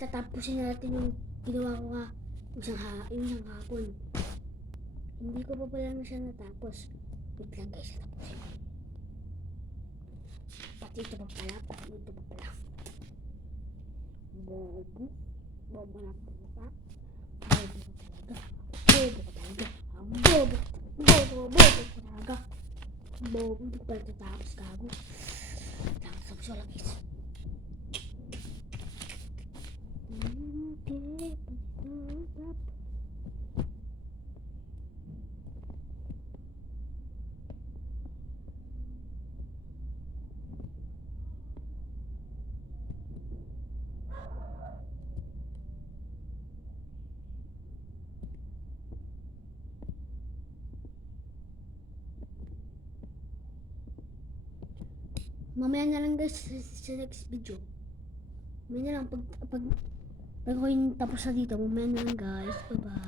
tatapusin natin yung ginawa ko nga yung isang hapon. Hindi ko pa pala na siya natapos. Wait lang guys, tapusin ko. Pati ito pa pala. Bobo. Bobo na talaga. Bobo ka talaga. Bobo ka talaga. Bobo, hindi ko pala tatapos gago. Tapos wala guys. Mamaya na lang guys sa next video. Mamaya na lang pag ako yung tapos na dito. Mamaya na lang guys. Bye bye.